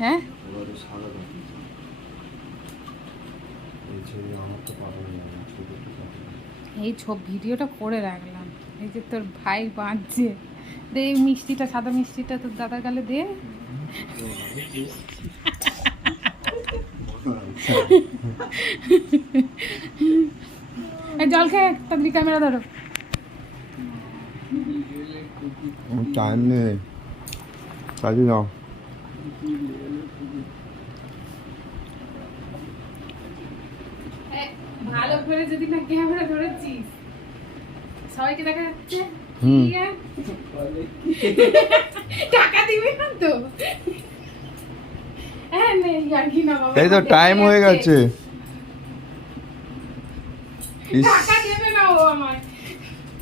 হ্যাঁ এই ভিডিওটা করে রাখলাম। এই যে তোর ভাই বাঁধছে, দে এই মিষ্টিটা, সাদা মিষ্টিটা তোর দাদার গালে দে। জল খেয়ে তাড়াতাড়ি ক্যামেরা ধরো। টাইম নেই, কাজে যাও। ভালো করে যদি না ক্যামেরা ধরেছিস, সবাইকে দেখা যাচ্ছে। টাকা দিবি না তো? হ্যাঁ নেই আর কি না বাবা, এই তো টাইম হয়ে গেছে। টাকা দেবে না ও আমায়।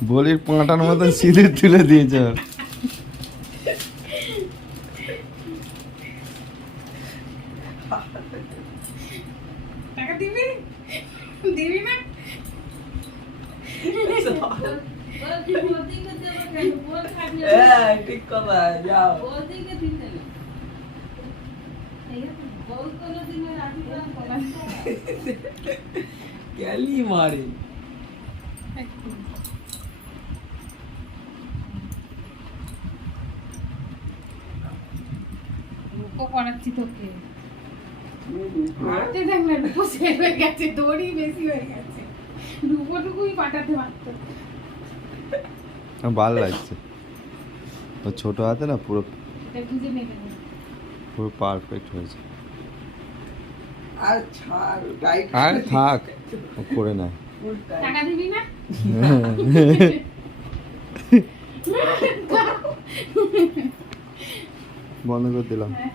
বলির পাঁটার মতন সিঁদুর তুলে দিয়েছে। টাকা দিবি দিবি না? ঠিক কথা, যাও। গেলি মারে। রূপো পড়াচ্ছি তোকে। হাতে দেখ না, রূপো শেষ হয়ে গেছে, দড়ি বেশি হয়ে গেছে। রূপোটুকুই পাঠাতে পারতো। ভালো লাগছে, ও ছোট হাতে না পুরো বুঝে নেবে পুরো পারফেক্ট হয়েছে। আর ছাড়, টাইট আর থাক, ও করে নেয়। টাকা দিবি না? বন্ধ করে দিলাম। হ্যাঁ।